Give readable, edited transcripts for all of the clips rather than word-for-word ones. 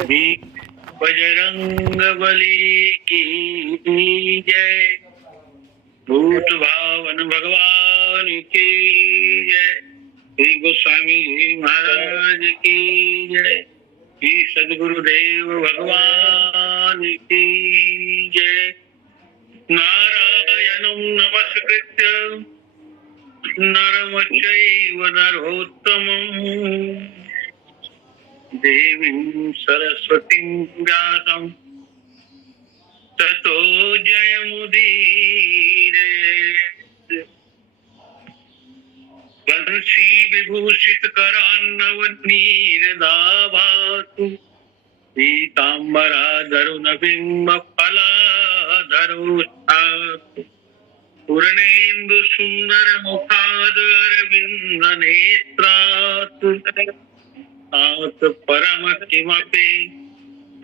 भी बजरंग बली की जय। भूत भावन भगवान की जय। श्री गोस्वामी जी महाराज की जय। श्री सद्गुरुदेव भगवान की जय। नारायणं नमस्कृत्य नरं चैव नरोत्तमं देवीं सरस्वतीं व्यासं ततो जयमुदीरये। बंसी विभूषित करान्नवनीरदाभातु पीताम्बराधरुणबिम्ब फलाधरो स्थातु। पूर्णेन्दु सुंदर मुखादरविंद नेत्रातु तात परम किमपि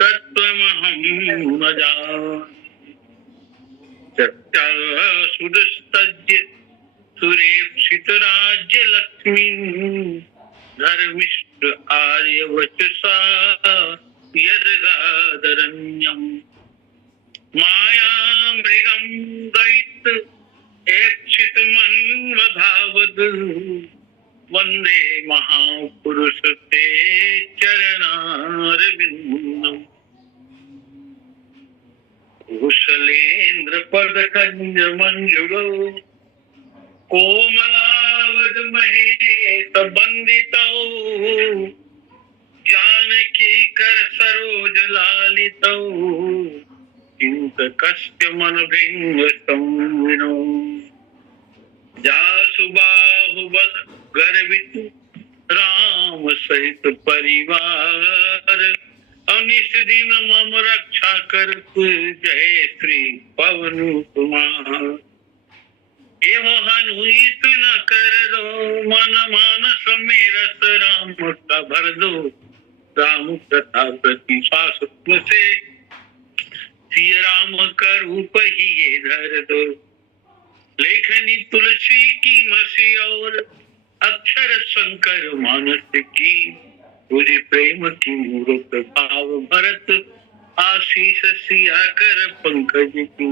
तत्त्वमहं न जाने। सुदस्तज्य सुरेक्षित राज्य लक्ष्मी धर्मिष्ठ आर्यवचसा यदगादरण्यम्। माया मृगं दैत्य ऐक्षित मन्मधावद् वंदे महापुरुष ते चरणारविन्दम्। कुशलेन्द्र पद कंज मंजुलो कोमलावद महेश बंदितो जानकी कर सरोज लालितो चिंत कस्य मन भृंग संविनो। जासु बाहुबल गर्वित राम सहित परिवार अनिश दिन मम रक्षा कर जय श्री पवन कुमार। एवं हनुत न कर दो मन मानस में रस राम का भर दो। राम कथा प्रति शास्त्र से सिय राम का रूप ही ये धर दो। लेखनी तुलसी की मसी और अक्षर शंकर मानस की। तुझे प्रेम की मूर्त भाव भरत आशीष सिया कर पंकज की।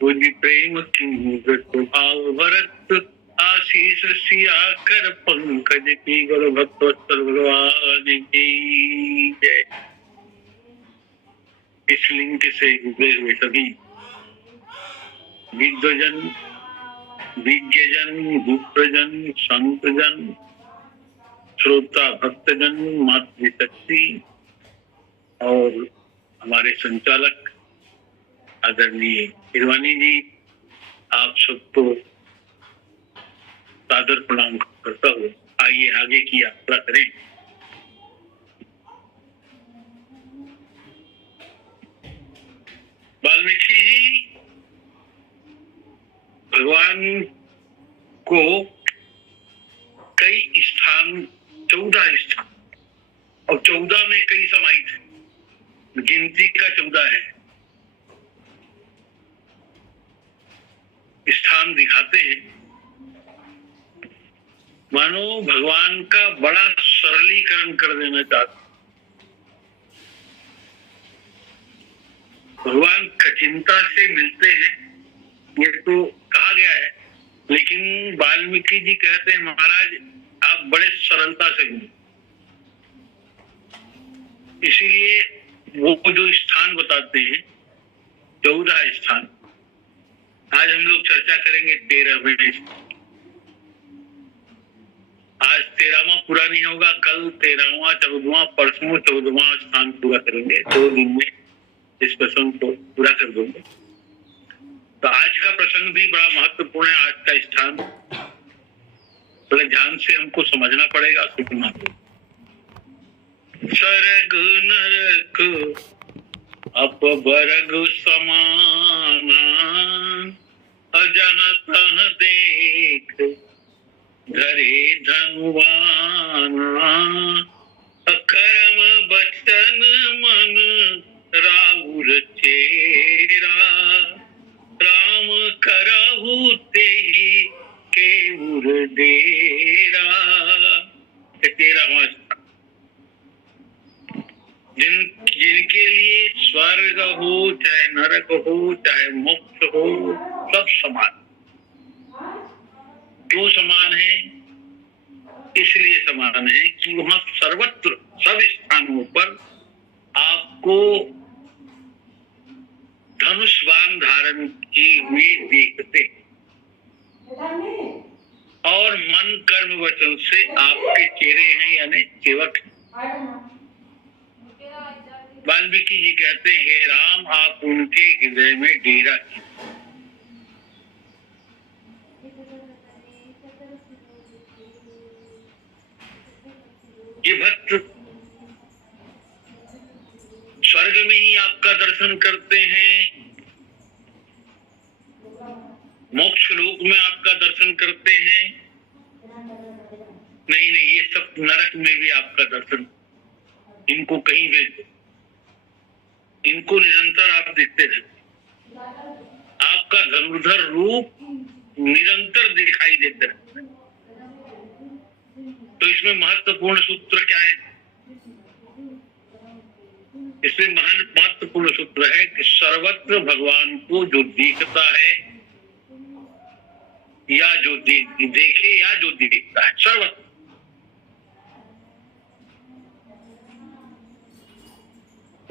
तुझे प्रेम की मूर्त भाव भरत आशीष सिया कर पंकज की। गुरु भक्तवत्सल भगवान की जय। इस लिंक से जुड़े हुए सभी विद्वजन विज्ञजन गुप्तजन संतजन श्रोता भक्तजन मातृशक्ति और हमारे संचालक आदरणीय हिरवानी जी, आप सबको सादर प्रणाम करता हूँ। आइए आगे की यात्रा करें। वाल्मीकि जी भगवान को कई स्थान 14 स्थान और 14 में कई समाहित है। गिनती का 14 है। स्थान दिखाते हैं मानो भगवान का बड़ा सरलीकरण कर देना चाहते। भगवान कठिनता से मिलते हैं ये तो कहा गया है, लेकिन वाल्मीकि जी कहते हैं महाराज आप बड़े सरलता से मिले। इसीलिए वो जो स्थान बताते हैं 14 स्थान, आज हम लोग चर्चा करेंगे 13वें। आज 13वां पूरा नहीं होगा, कल 13वां 14वां परसों 14वां स्थान पूरा करेंगे। 2 दिन में इस प्रसंग को पूरा कर देंगे। तो आज का प्रसंग भी बड़ा महत्वपूर्ण है। आज का स्थान बड़े ध्यान से हमको समझना पड़ेगा। सुनना सरग नरक अपबरग समाना अजहाँ तहाँ देख धरे धनुवाना। अकर्म बचन मन राउर चेरा राम करहु तेहि केउर डेरा। 13वां जिनके लिए स्वर्ग हो चाहे नरक हो चाहे मोक्ष हो, सब समान। क्यों समान है? इसलिए समान है कि वहां सर्वत्र सब स्थानों पर आपको धनुष बाण धारण किए हुए देखते और मन कर्म वचन से आपके चेहरे हैं यानी सेवक। वाल्मीकि जी कहते हैं, हे राम आप उनके हृदय में डेरा कीजिए। ये भक्त स्वर्ग में ही आपका दर्शन करते हैं, मोक्ष लोक में आपका दर्शन करते हैं। नहीं, ये सब नरक में भी आपका दर्शन। इनको कहीं भी, इनको निरंतर आप देखते रहते, आपका धनुर्धर रूप निरंतर दिखाई देता है। तो इसमें महत्वपूर्ण सूत्र क्या है? इसमें महत्वपूर्ण सूत्र है कि सर्वत्र भगवान को जो देखता है या जो देखे या जो देखता है, सर्वत्र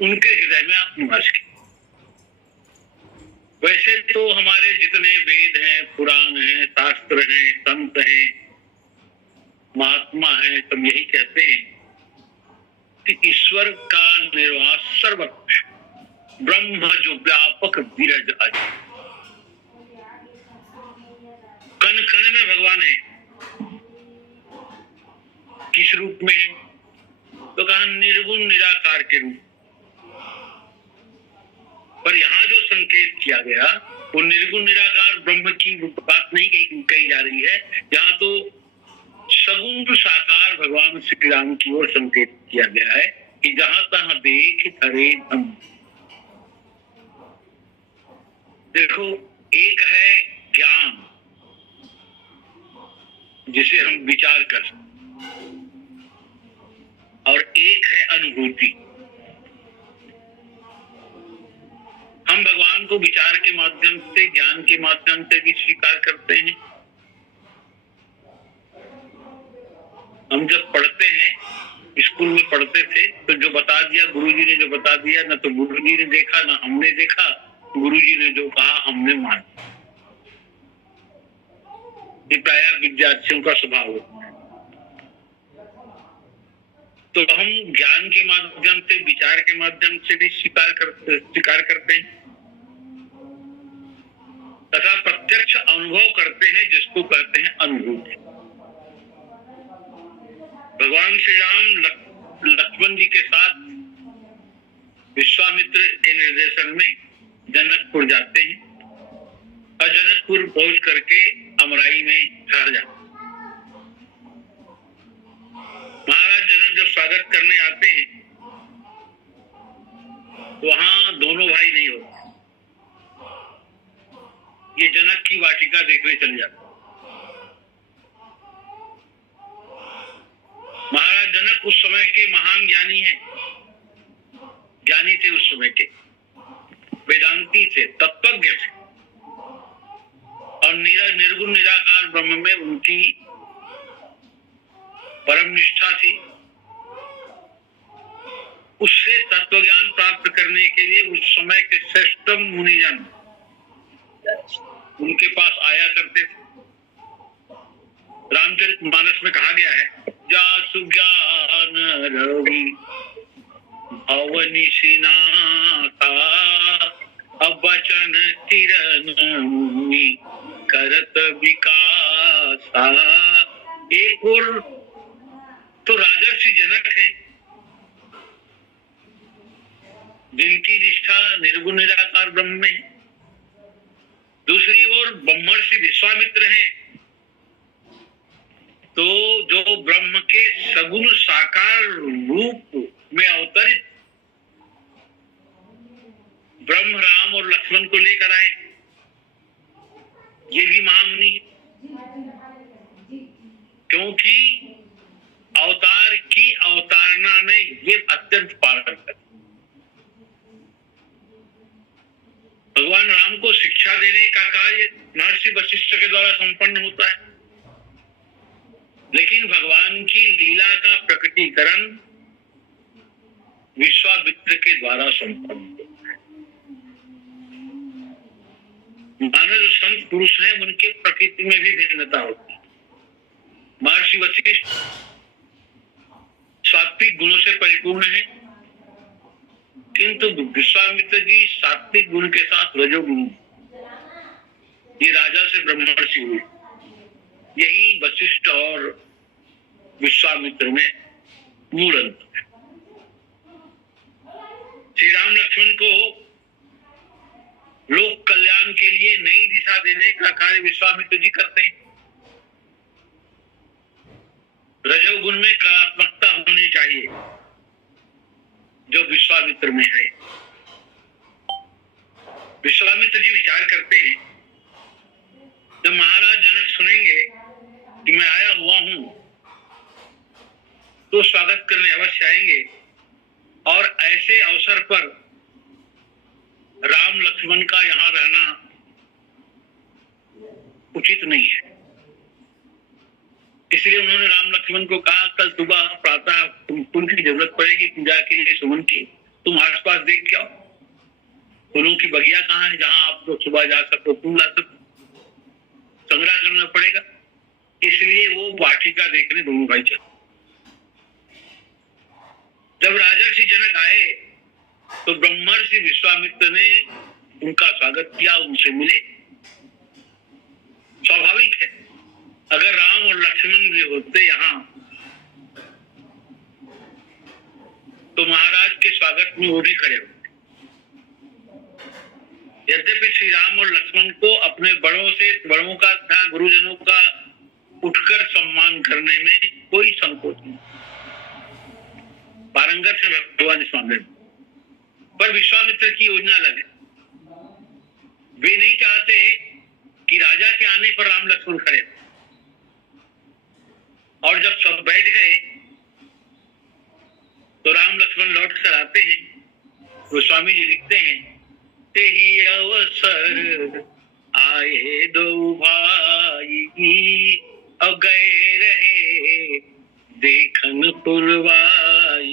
उनके हृदय में आप निवास किए। वैसे तो हमारे जितने वेद हैं, पुराण हैं, शास्त्र हैं, संत हैं, महात्मा हैं, सब यही कहते हैं कि ईश्वर का निर्वास सर्वत्र, ब्रह्म जो व्यापक विरज अज, कण कण में भगवान है। किस रूप में है? तो कहा निर्गुण निराकार के रूप। पर यहाँ जो संकेत किया गया वो निर्गुण निराकार ब्रह्म की बात नहीं कही जा रही है, यहाँ तो सगुण साकार भगवान श्री राम की ओर संकेत किया गया है कि जहां तहां देख धरे धम। देखो, एक है ज्ञान जिसे हम विचार कर सकते, और एक है अनुभूति। हम भगवान को विचार के माध्यम से, ज्ञान के माध्यम से भी स्वीकार करते हैं। हम जब पढ़ते हैं, स्कूल में पढ़ते थे, तो जो बता दिया गुरुजी ने, जो बता दिया, ना तो गुरुजी ने देखा ना हमने देखा, गुरुजी ने जो कहा हमने माना। ये प्रायः विद्यार्थियों का स्वभाव होता है। तो हम ज्ञान के माध्यम से, विचार के माध्यम से भी स्वीकार करते हैं तथा प्रत्यक्ष अनुभव करते हैं, जिसको कहते हैं अनुभूति। भगवान श्री राम लक्ष्मण जी के साथ विश्वामित्र के निर्देशन में जनकपुर जाते हैं और जनकपुर पहुंच करके अमराई में ठहर जाते। महाराज जनक जब स्वागत करने आते हैं तो वहां दोनों भाई नहीं होते, ये जनक की वाटिका देखने चले जाते। महाराज जनक उस समय के महान ज्ञानी हैं, ज्ञानी थे उस समय के, वेदांती थे, तत्वज्ञ थे, और निर्गुण निराकार ब्रह्म में उनकी परम निष्ठा थी। उससे तत्वज्ञान प्राप्त करने के लिए उस समय के श्रेष्ठतम मुनिजन उनके पास आया करते थे। रामचरितमानस में कहा गया है, जासु ज्ञान रवि अवनिशिनाथा अवचन किरण मुनि करत विकासा। एक और तो राजर्षि जनक हैं, जिनकी निष्ठा निर्गुण निराकार ब्रह्म में है। दूसरी ओर ब्रह्मर्षि विश्वामित्र हैं, तो जो ब्रह्म के सगुण साकार रूप में अवतरित ब्रह्म राम और लक्ष्मण को लेकर आए, ये भी महामुनि है, क्योंकि अवतार की अवतारणा में ये अत्यंत पारंगत। महर्षि वशिष्ठ के द्वारा संपन्न होता है, लेकिन भगवान की लीला का प्रकटीकरण विश्वामित्र के द्वारा संपन्न होता है। मानव जो संत पुरुष हैं उनके प्रकृति में भी भिन्नता होती है। महर्षि वशिष्ठ सात्विक गुणों से परिपूर्ण है, किंतु विश्वामित्र जी सात्विक गुण के साथ रजोगुण, ये राजा से ब्रह्मर्षि हुए। यही वशिष्ठ और विश्वामित्र में मूल अंतर है। श्री राम लक्ष्मण को लोक कल्याण के लिए नई दिशा देने का कार्य विश्वामित्र जी करते हैं। रजोगुण में कलात्मकता होनी चाहिए जो विश्वामित्र में है। विश्वामित्र जी विचार करते हैं, जब महाराज जनक सुनेंगे कि मैं आया हुआ हूं तो स्वागत करने अवश्य आएंगे, और ऐसे अवसर पर राम लक्ष्मण का यहां रहना उचित नहीं है। इसलिए उन्होंने राम लक्ष्मण को कहा, कल सुबह प्रातः फूल की जरूरत पड़ेगी पूजा के लिए सुमन की, तुम आसपास देख के आओ, फूलों की बगिया कहाँ है जहां आप लोग सुबह जा सको, फूल ला सको, संग्रह करना पड़ेगा। इसलिए वो वाटिका देखने दोनों भाई चले। जब राजर्षि जनक आए तो ब्रह्मर्षि विश्वामित्र ने उनका स्वागत किया, उनसे मिले। स्वाभाविक है, अगर राम और लक्ष्मण भी होते यहाँ तो महाराज के स्वागत में वो भी खड़े होते। यद्यपि श्री राम और लक्ष्मण को अपने बड़ों का तथा गुरुजनों का उठकर सम्मान करने में कोई संकोच नहीं, पारंगत है भगवान इस मामले में। पर विश्वामित्र की योजना अलग है। वे नहीं चाहते कि राजा के आने पर राम लक्ष्मण खड़े, और जब सब बैठ गए तो राम लक्ष्मण लौट कर आते हैं। गोस्वामी जी लिखते हैं, ते ही अवसर आए दो भाई, अब गए रहे देखन पुरवाई,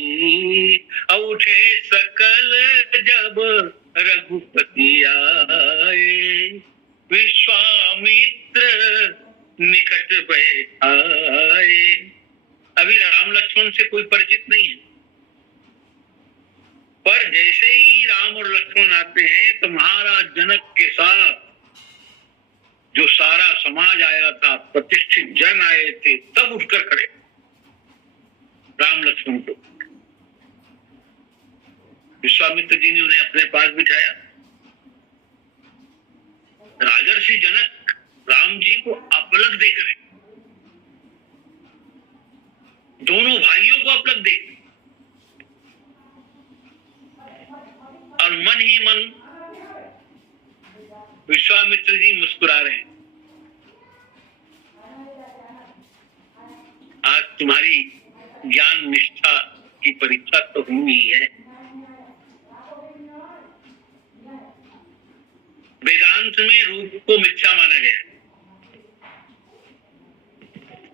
उठे सकल जब रघुपति आए, विश्वामित्र निकट बैठाए। अभी राम लक्ष्मण से कोई परिचित नहीं है, पर जैसे ही राम और लक्ष्मण आते हैं तो महाराज जनक के साथ जो सारा समाज आया था, प्रतिष्ठित जन आए थे, तब उठकर खड़े राम लक्ष्मण को। विश्वामित्र जी ने उन्हें अपने पास बिठाया। राजर्षि जनक राम जी को अपलक देख रहे, दोनों भाइयों को अपलक देख, और मन ही मन विश्वामित्र जी मुस्कुरा रहे हैं। आज तुम्हारी ज्ञान निष्ठा की परीक्षा तो हुई है। वेदांत में रूप को मिथ्या माना गया,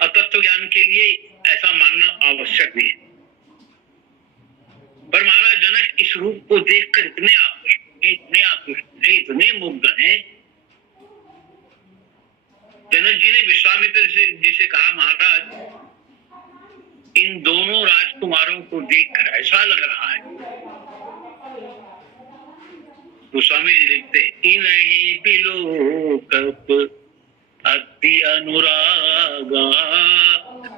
अतत्व ज्ञान के लिए ऐसा मानना आवश्यक भी है। पर महाराज जनक इस रूप को देखकर इतने आकृष्ट हैं, इतने मुग्ध हैं। जनक जी ने विश्वामित्र जी से कहा, महाराज इन दोनों राजकुमारों को देखकर ऐसा लग रहा है। गोस्वामी जी लिखते, इन्हीं बिलोकप अति अनुरागा,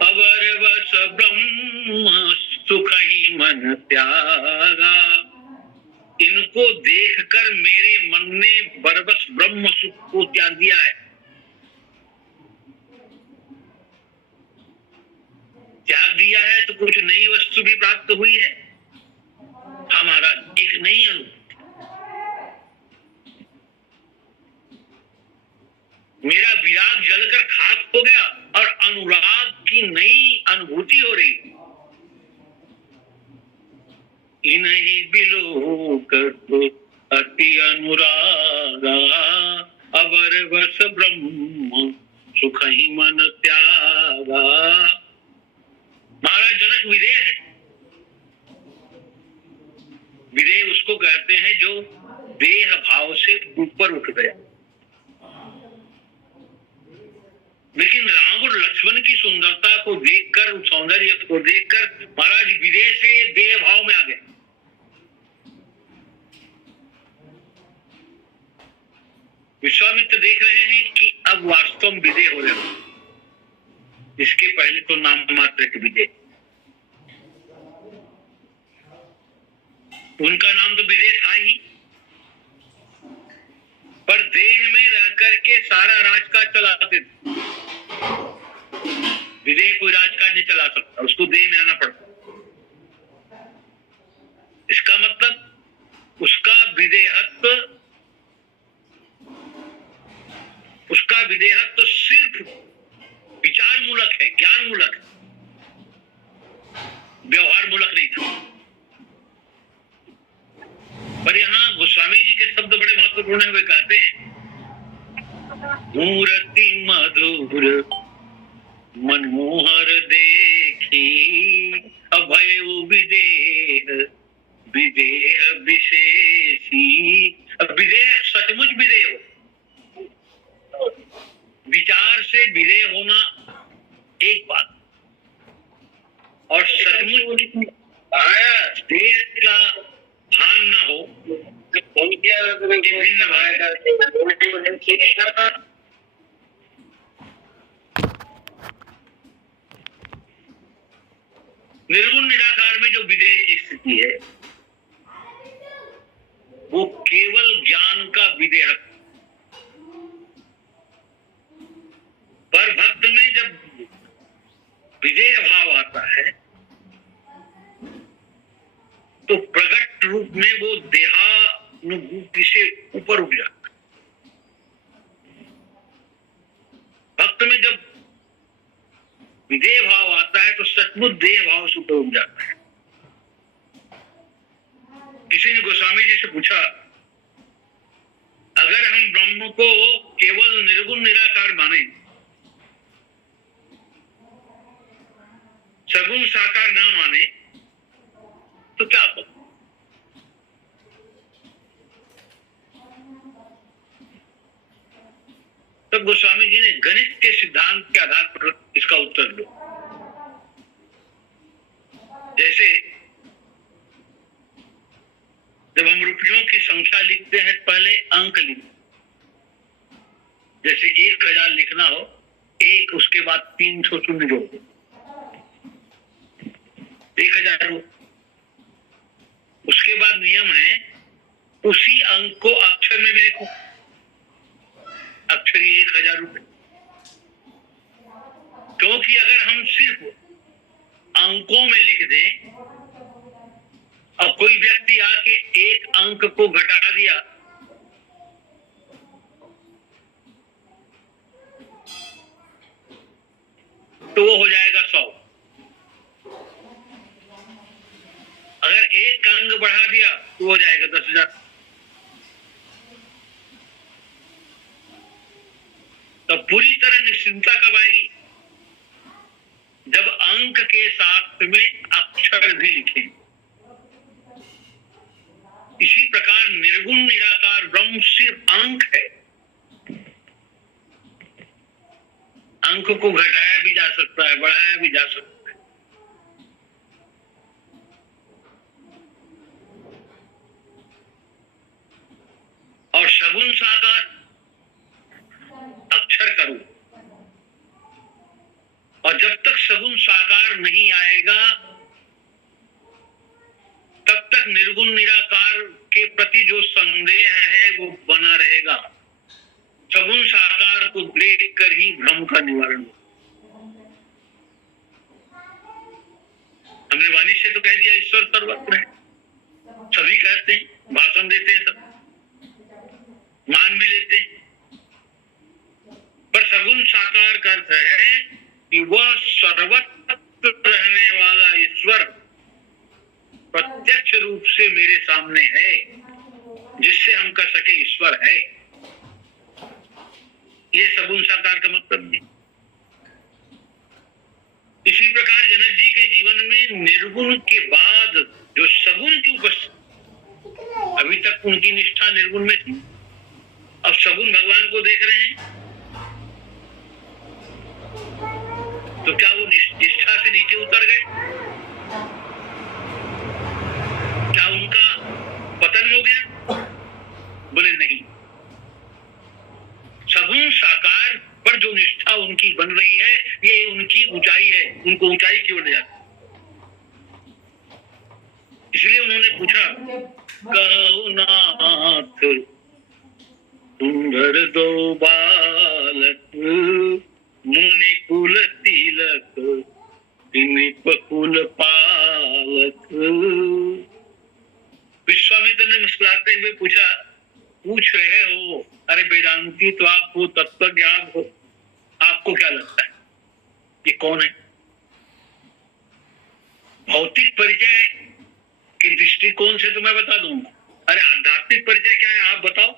अवर वस ब्रह्म सुख ही मन त्यागा। इनको देखकर मेरे मन ने बरबस ब्रह्म सुख को त्याग दिया है। त्याग दिया है तो कुछ नई वस्तु भी प्राप्त हुई है। हमारा एक नई अनुभूति, मेरा विराग जलकर खाक हो गया और अनुराग की नई अनुभूति हो रही। इन्हीं बिलोक अति अनुरागा, अवर वस ब्रह्म सुख ही मन त्यागा। महाराज जनक विदेह है। विदेह उसको कहते हैं जो देह भाव से ऊपर उठ गया। लेकिन राम और लक्ष्मण की सुंदरता को देखकर, सौंदर्य को देखकर महाराज विदेह से देह भाव में आ गए। विश्वामित्र देख रहे हैं कि अब वास्तव में विदेह हो रहे हैं। इसके पहले तो नाम मात्र के विदेह, उनका नाम तो विदेह था ही, पर देह में रह करके सारा राजकाज चलाते थे। विदेह कोई राजकाज नहीं चला सकता, उसको देह में आना पड़ता। इसका मतलब उसका विदेहत्व सिर्फ विचार मूलक है, ज्ञान मूलक है, व्यवहार मूलक नहीं था। पर यहाँ गोस्वामी जी के शब्द बड़े महत्वपूर्ण हुए, कहते हैं मूर्ति मधुर मनमोहर देखी अभय विदेह विदेह विशेषी। विदेह सचमुच विदेह हो, विचार से विदेह होना एक बात, और सचमुच देह का भान न हो विभिन्न बात। निर्गुण निराकार में जो विदेह की स्थिति है वो केवल ज्ञान का विदेह। पर भक्त में जब विदेह भाव आता है तो प्रकट रूप में वो देहानुभूति से ऊपर उठ जाता है। भक्त में जब विदेह भाव आता है तो सचमुच देह भाव से ऊपर उठ जाता है। किसी ने गोस्वामी जी से पूछा, अगर हम ब्रह्म को केवल निर्गुण निराकार माने, सगुण साकार ना माने, तो क्या होगा? तब गोस्वामी जी ने गणित के सिद्धांत के आधार पर इसका उत्तर दो। जैसे जब हम रुपयों की संख्या लिखते हैं पहले अंक लिखते, जैसे 1000 लिखना हो, एक उसके बाद 300 शून्य जोड़ दो, 1000 हो। उसके बाद नियम है उसी अंक को अक्षर में भी लिखो, अक्षर ही 1000 रुपए। क्योंकि अगर हम सिर्फ अंकों में लिख दें और कोई व्यक्ति आके एक अंक को घटा दिया तो वो हो जाएगा 100। अगर एक अंक बढ़ा दिया तो हो जाएगा 10,000। तो पूरी तरह निश्चिंतता कब आएगी? जब अंक के साथ में अक्षर भी लिखें। इसी प्रकार निर्गुण निराकार ब्रह्म सिर्फ अंक है। अंक को घटाया भी जा सकता है, बढ़ाया भी जा सकता है। और सगुण साकार अक्षर का रूप। और जब तक सगुण साकार नहीं आएगा तब तक निर्गुण निराकार के प्रति जो संदेह है वो बना रहेगा। सगुण साकार को देख कर ही भ्रम का निवारण हो। हमने वाणी से तो कह दिया ईश्वर सर्वत्र है, सभी कहते हैं, भाषण देते हैं, सब मान भी लेते हैं। पर सगुण साकार का अर्थ है कि वह सर्वत्र रहने वाला ईश्वर प्रत्यक्ष रूप से मेरे सामने है, जिससे हम कह सके ईश्वर है। ये सगुण साकार का मतलब नहीं। इसी प्रकार जनक जी के जीवन में निर्गुण के बाद जो सगुण की उपस्थिति, अभी तक उनकी निष्ठा निर्गुण में थी, अब सगुण भगवान को देख रहे हैं, तो क्या वो निष्ठा से नीचे उतर गए? क्या उनका पतन हो गया? बोले नहीं। सगुण साकार पर जो निष्ठा उनकी बन रही है, ये उनकी ऊंचाई है, उनको ऊंचाई की ओर ले जाती। इसलिए उन्होंने पूछा, कहो नाथ सुंदर दो बालक, मुनि कुल तिलक, कुल पालक। विश्वामित्र ने मुस्कुराते हुए पूछा, पूछ रहे हो, अरे वेदांती तो आप हो, तत्व ज्ञान हो, आपको क्या लगता है ये कौन है? भौतिक परिचय के दृष्टिकोण से तो मैं बता दूंगा, अरे आध्यात्मिक परिचय क्या है आप बताओ।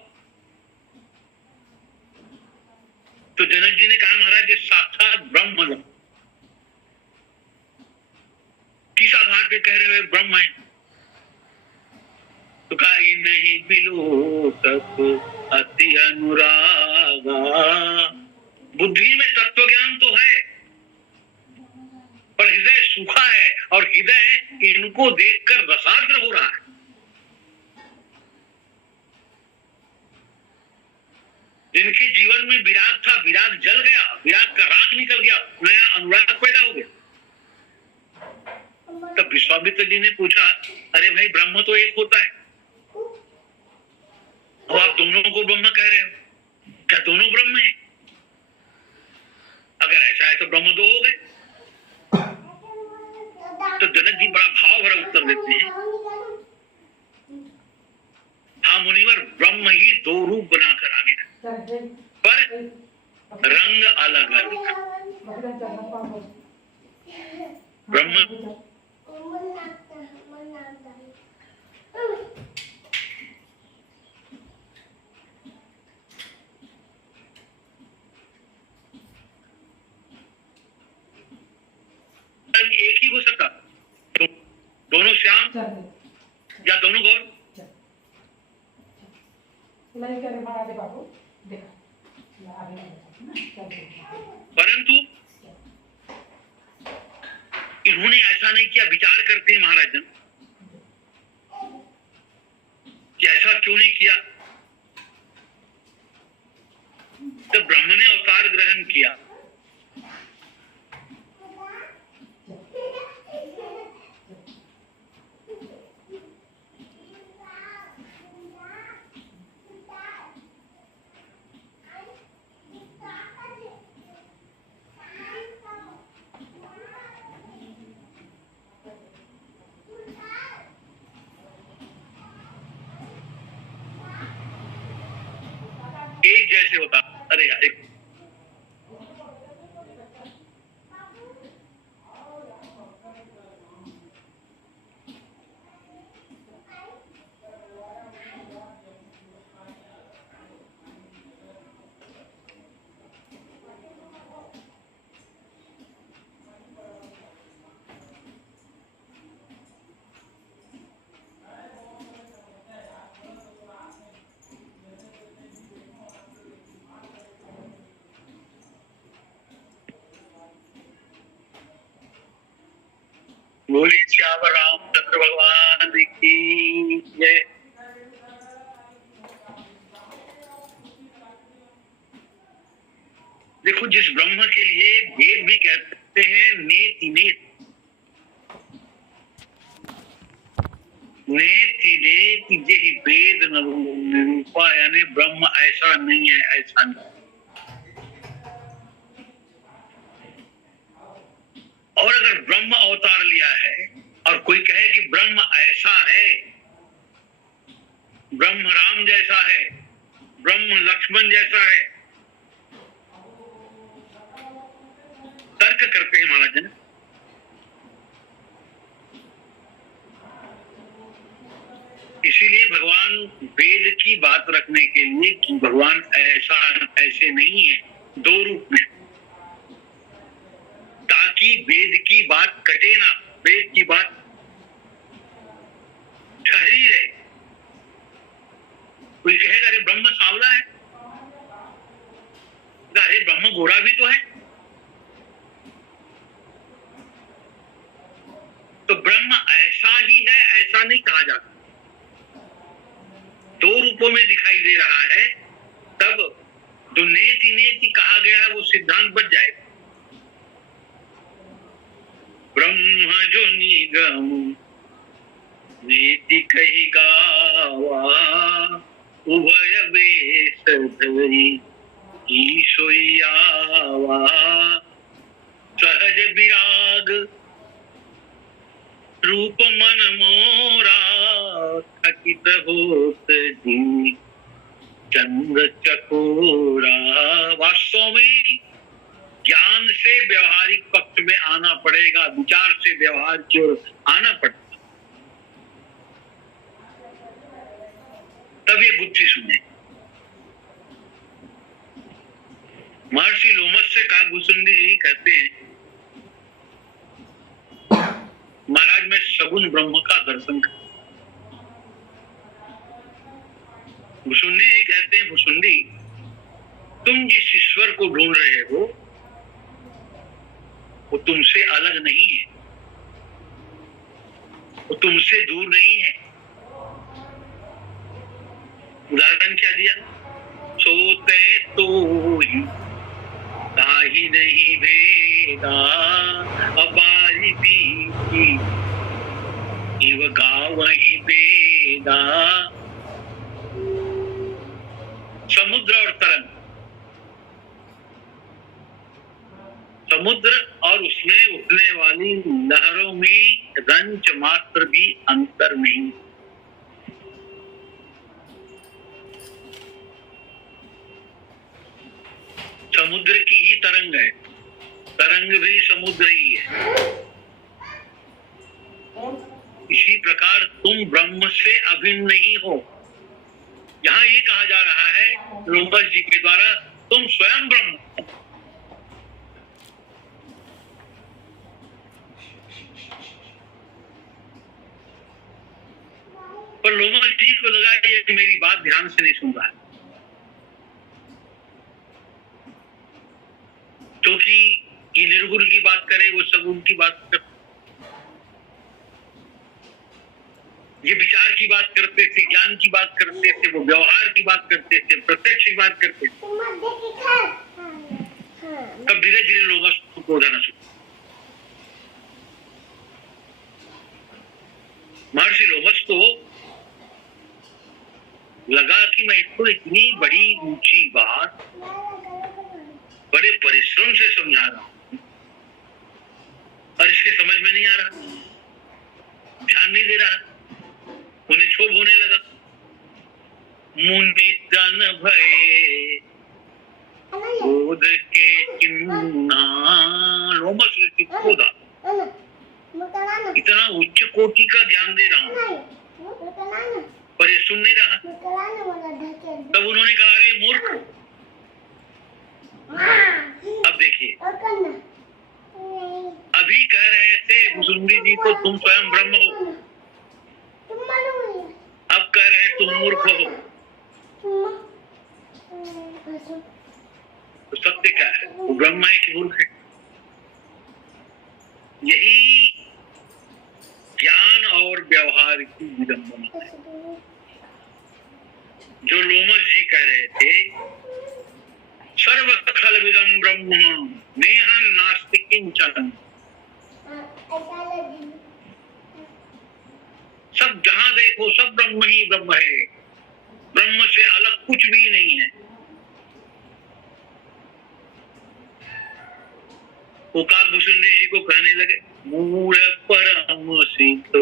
तो जनक जी ने कहा, महाराज ये साक्षात ब्रह्म है। किस आधार पे कह रहे हो ब्रह्म है? तो कहा, ये नहीं बिलो तक अति अनुरागा। बुद्धि में तत्व ज्ञान तो है, पर हृदय सूखा है, और हृदय इनको देखकर रसार्द्र हो रहा है। जिनके जीवन में विराग था, विराग जल गया, विराग का राख निकल गया, नया अनुराग पैदा हो गया। तब विश्वामित्र जी ने पूछा, अरे भाई ब्रह्म तो एक होता है, अब आप दोनों को ब्रह्म कह रहे हो, क्या दोनों ब्रह्म है? अगर ऐसा है तो ब्रह्म दो हो गए। तो जनक जी बड़ा भाव भरा उत्तर देते हैं, हाँ मुनिवर, ब्रह्म ही दो रूप बनाकर आ गया, पर रंग अलग अलग। ब्रह्म एक ही हो सकता, तो दोनों श्याम या दोनों गौर। परंतु इन्होंने ऐसा नहीं किया। विचार करते हैं महाराज जन कि ऐसा क्यों नहीं किया। जब ब्रह्म ने अवतार ग्रहण किया, एक जैसे होता, अरे यार बोली श्याम रामचंद्र भगवान की जय। देखो, जिस ब्रह्म के लिए वेद भी कहते हैं नेति नेत, नेति नेत यही वेद निरूपा, यानी ब्रह्म ऐसा नहीं है, ऐसा नहीं। और अगर ब्रह्म अवतार लिया है और कोई कहे कि ब्रह्म ऐसा है, ब्रह्म राम जैसा है, ब्रह्म लक्ष्मण जैसा है, तर्क करते हैं महाराज जी। इसीलिए भगवान वेद की बात रखने के लिए कि भगवान ऐसा ऐसे नहीं है दो रूप में, ताकि वेद की बात कटे ना, वेद की बात ठहरी रहे। कोई कहेगा अरे ब्रह्म सांवला है, अरे ब्रह्म गोरा भी तो है। तो ब्रह्म ऐसा ही है ऐसा नहीं कहा जाता, दो रूपों में दिखाई दे रहा है, तब जो नेति नेति कहा गया है वो सिद्धांत बच जाएगा। ब्रह्म जो निगम नेति कही गावा, उभय वेश धरि ईशोई आवा, सहज विराग रूप मन मोरा, थकित होत जी चंद्र चकोरा। वास्तव में ज्ञान से व्यवहारिक पक्ष में आना पड़ेगा, विचार से व्यवहार की ओर आना पड़ेगा, तब ये गुत्थी सुने। महर्षि लोमस से काकभूषुंडी जी कहते हैं, महाराज मैं सगुण ब्रह्म का दर्शन कर। भुसुंडी कहते हैं, भुसुंडी तुम जिस ईश्वर को ढूंढ रहे हो वो तुमसे अलग नहीं है, वो तुमसे दूर नहीं है। उदाहरण क्या दिया, सोते तो ही ताही नहीं भेदा, अबारी भी इव गावहि बेदा। समुद्र और तरंग, समुद्र और उसमें उठने वाली लहरों में रंच मात्र भी अंतर नहीं। समुद्र की ही तरंग है, तरंग भी समुद्र ही है। इसी प्रकार तुम ब्रह्म से अभिन्न नहीं हो। यहाँ ये कहा जा रहा है लोमस जी के द्वारा, तुम स्वयं ब्रह्म। पर लोमस जी को लगा ये मेरी बात ध्यान से नहीं सुन रहा है, क्योंकि ये निर्गुण की बात करे, वो सगुण की बात करे, ये विचार की बात करते थे, ज्ञान की बात करते थे, वो व्यवहार की बात करते थे, प्रत्यक्ष की बात करते थे। तब धीरे धीरे लोमस को बोझाना शुरू। महर्षि लोमस को लगा कि मैं इसको इतनी बड़ी ऊंची बात बड़े परिश्रम से समझा रहा हूं और इसके समझ में नहीं आ रहा, ध्यान नहीं दे रहा, उन्हें क्षोभ होने लगा। मुनि जन भय बोध के चिन्हा, लोमस क्रोधा, इतना उच्च कोटि का ज्ञान दे रहा हूं पर ये सुन नहीं रहा। तब उन्होंने कहा अरे मूर्ख, अब देखिए, अभी कह रहे थे भुसुंडी जी को तुम स्वयं ब्रह्म हो, अब कह रहे तुम मूर्ख हो। तो सत्य क्या है, वो ब्रह्म है कि मूर्ख है? यही ज्ञान और व्यवहार की विडंबना है। जो लोमस जी कह रहे थे सर्व खल विदम ब्रह्म नेहं नास्ति किंचन, सब जहां देखो सब ब्रह्म ही ब्रह्म है, ब्रह्म से अलग कुछ भी नहीं है। वो काकभूषुंडी जी को कहने लगे, मूढ़ परम सिद्ध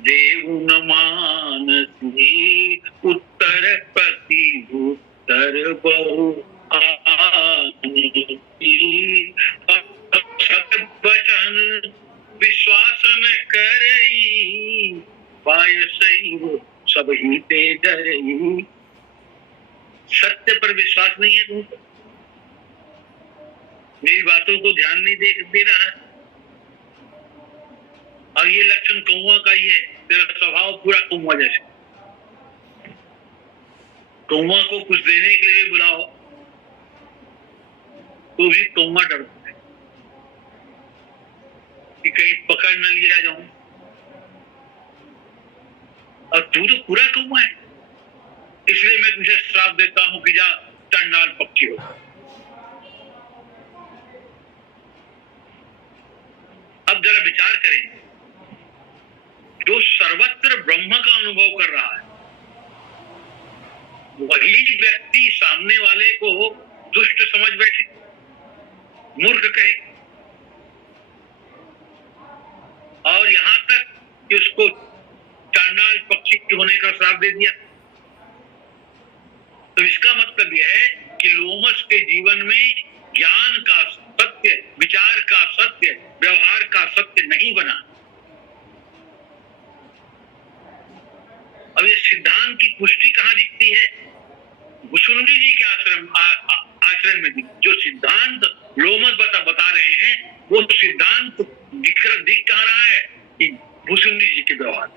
देव न मानसी, उत्तर प्रति उत्तर बहु वचन विश्वास न करई, पाय सही सब ही ते डरई। सत्य पर विश्वास नहीं है तुमको, मेरी बातों को ध्यान नहीं दे रहा है। और ये लक्षण कौवा का ही है, तेरा स्वभाव पूरा कौवा जैसे। कौवा को कुछ देने के लिए बुलाओ तो भी कौवा डरता है कि कहीं पकड़ न लिया जाऊं। और तू तो पूरा कौवा है, इसलिए मैं तुझे श्राप देता हूं कि जा चंडाल पक्षी हो। अब जरा विचार करें, जो सर्वत्र ब्रह्म का अनुभव कर रहा है वही व्यक्ति सामने वाले को दुष्ट समझ बैठे, मूर्ख कहे, और यहां तक कि उसको चांडाल पक्षी होने का श्राप दे दिया। तो इसका मतलब यह है कि लोमस के जीवन में ज्ञान का सत्य, विचार का सत्य, व्यवहार का सत्य नहीं बना। अब ये सिद्धांत की पुष्टि कहां दिखती है? भुसुंडी जी के आचरण में जो सिद्धांत लोमस बता रहे हैं, वो सिद्धांत दिख कहां रहा है कि भुसुंडी जी के व्यवहार।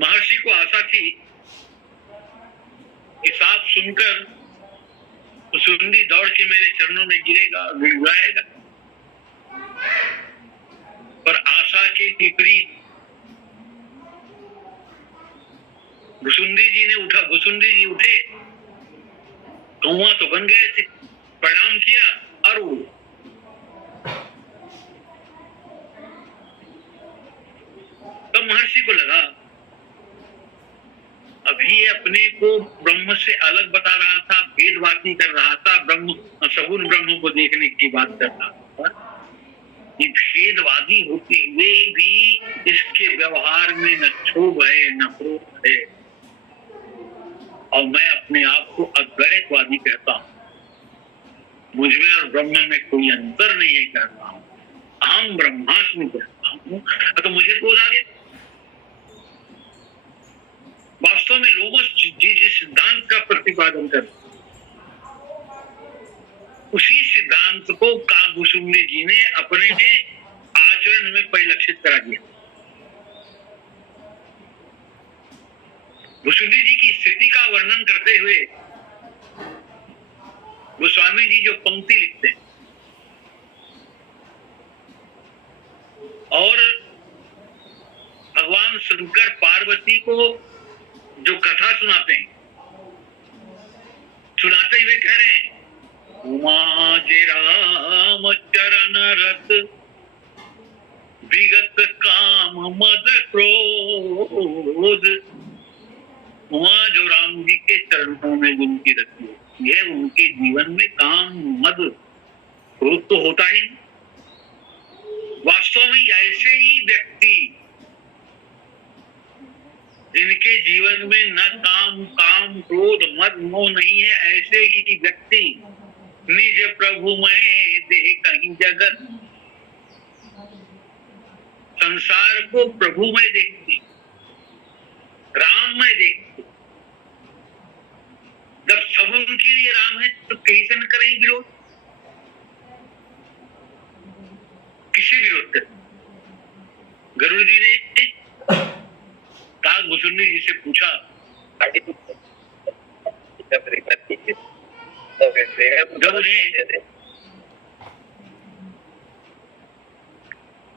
महर्षि को आशा थी कि साफ सुनकर भुसुंडी दौड़ के मेरे चरणों में गिरेगा, गिड़गिड़ाएगा, पर आशा के विपरीत भुसुंडी जी उठे, कौवा तो बन गए थे, प्रणाम किया और तब महर्षि को लगा अभी अपने को ब्रह्म से अलग बता रहा था, भेदभाती कर रहा था, ब्रह्म सगुण ब्रह्म को देखने की बात कर रहा था। ये भेदवादी होते हुए भी इसके व्यवहार में न क्षोभ है न क्रोध है, और मैं अपने आप को अद्वैतवादी कहता हूं, मुझमें और ब्रह्म में कोई अंतर नहीं है कहता हूं, अहम ब्रह्मास्मि कहता हूं। तो मुझे क्रोध आ गया। वास्तव में लोमस जिस सिद्धांत का प्रतिपादन कर, उसी सिद्धांत को काकभुसुंडी जी ने अपने आचरण में परिलक्षित करा दिया। भुसुंडी जी की स्थिति का वर्णन करते हुए गोस्वामी जी जो पंक्ति लिखते हैं और भगवान शंकर पार्वती को जो कथा सुनाते हैं, सुनाते हुए कह रहे हैं, उमा जे राम चरण रत विगत काम मद क्रोध। उमा जो राम जी के चरणों में जिनकी रति होती है, उनके जीवन में काम मद क्रोध तो होता ही। वास्तव में ऐसे ही व्यक्ति जिनके जीवन में न काम क्रोध मद मोह नहीं है, ऐसे ही व्यक्ति निज प्रभु में देह कहीं जगत, संसार को प्रभु में देखते, राम में देखते। जब सब उनके लिए राम है तो कहीं से न करें विरोध, किसे विरोध करें? गरुड़ जी ने काकभुसुंडी जी से पूछा,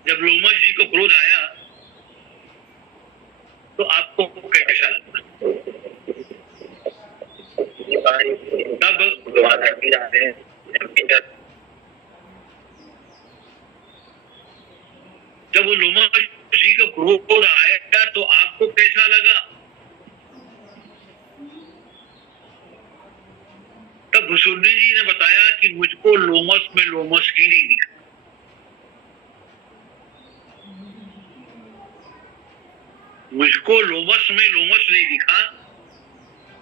जब लोमस जी को क्रोध आया तो आपको कैसा लगा? जब वो लोमस जी को क्रोध आया तो आपको कैसा लगा? तब भुसुंडी जी ने बताया कि मुझको लोमस में लोमस ही नहीं दिखा, मुझको लोमस में लोमस नहीं दिखा,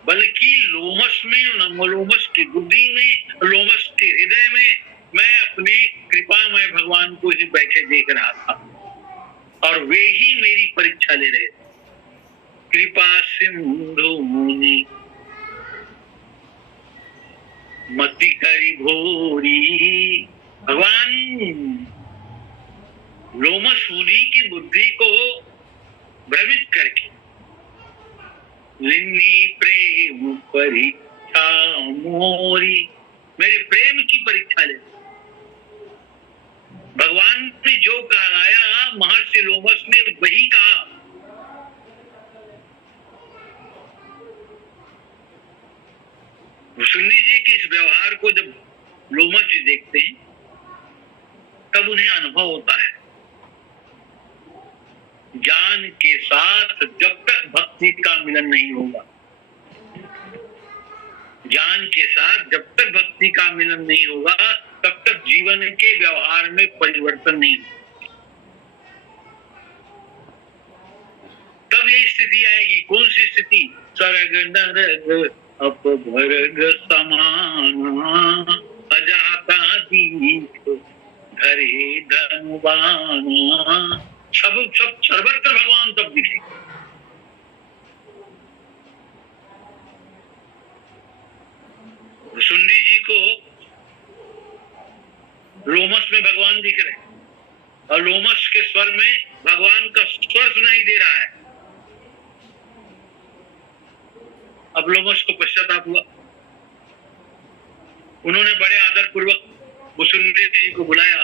बल्कि लोमस में, लोमस की बुद्धि में, लोमस के हृदय में मैं अपने कृपामय भगवान को ही बैठे देख रहा था, और वे ही मेरी परीक्षा ले रहे थे। कृपा सिंधु मुनि मति करी भोरी। भगवान लोमस मुनि की बुद्धि को भ्रमित करके लिन्नी प्रेम परीक्षा मोरी, मेरे प्रेम की परीक्षा ले। भगवान ने जो कहलाया महर्षि लोमस ने वही कहा। सुन्नी जी के इस व्यवहार को जब लोमस जी देखते हैं तब उन्हें अनुभव होता है, ज्ञान के साथ जब तक भक्ति का मिलन नहीं होगा, ज्ञान के साथ जब तक भक्ति का मिलन नहीं होगा तब तक जीवन के व्यवहार में परिवर्तन नहीं होगा। तब ये स्थिति आएगी। कौन सी स्थिति? स्वर्ग नरक अपभर्ग समान, अजाता दीप धरे धनुबाना। सब सर्वत्र भगवान तब दिखे। सुंदी जी को लोमस में भगवान दिख रहे और लोमस के स्वर में भगवान का स्वर सुनाई दे रहा है। अब लोमस को पश्चाताप हुआ। उन्होंने बड़े आदर पूर्वक सुंदी जी को बुलाया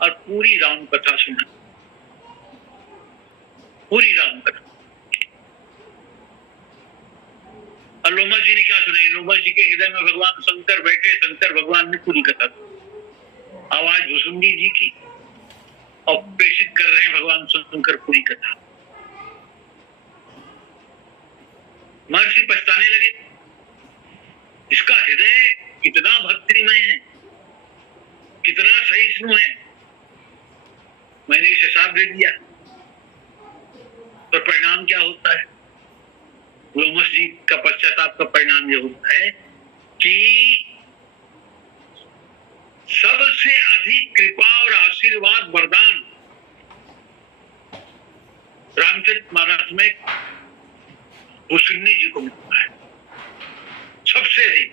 और पूरी राम कथा सुना, पूरी राम कथा। और लोमस जी ने क्या सुनाई? लोमस जी के हृदय में भगवान शंकर बैठे, शंकर भगवान ने पूरी कथा आवाज भुसुंडी जी की और प्रेषित कर रहे हैं भगवान शंकर पूरी कथा। महर्षि पछताने लगे, इसका हृदय कितना भक्तिमय है, कितना सहिष्णु है, मैंने इसे साथ दे दिया तो परिणाम क्या होता है? लोमस जी का पश्चाताप का परिणाम यह होता है कि सबसे अधिक कृपा और आशीर्वाद वरदान रामचरितमानस में भुसुंडी जी को मिलता है। सबसे अधिक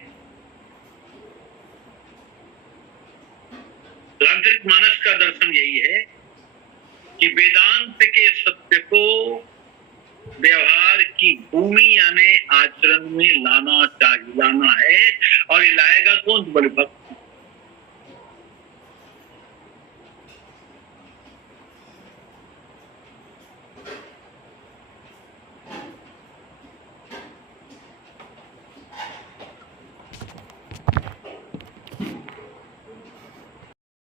रामचरितमानस का दर्शन यही है कि वेदांत के सत्य को व्यवहार की भूमि यानी आचरण में लाना चाहिए, लाना है। और ये लाएगा कौन? बड़े भक्त।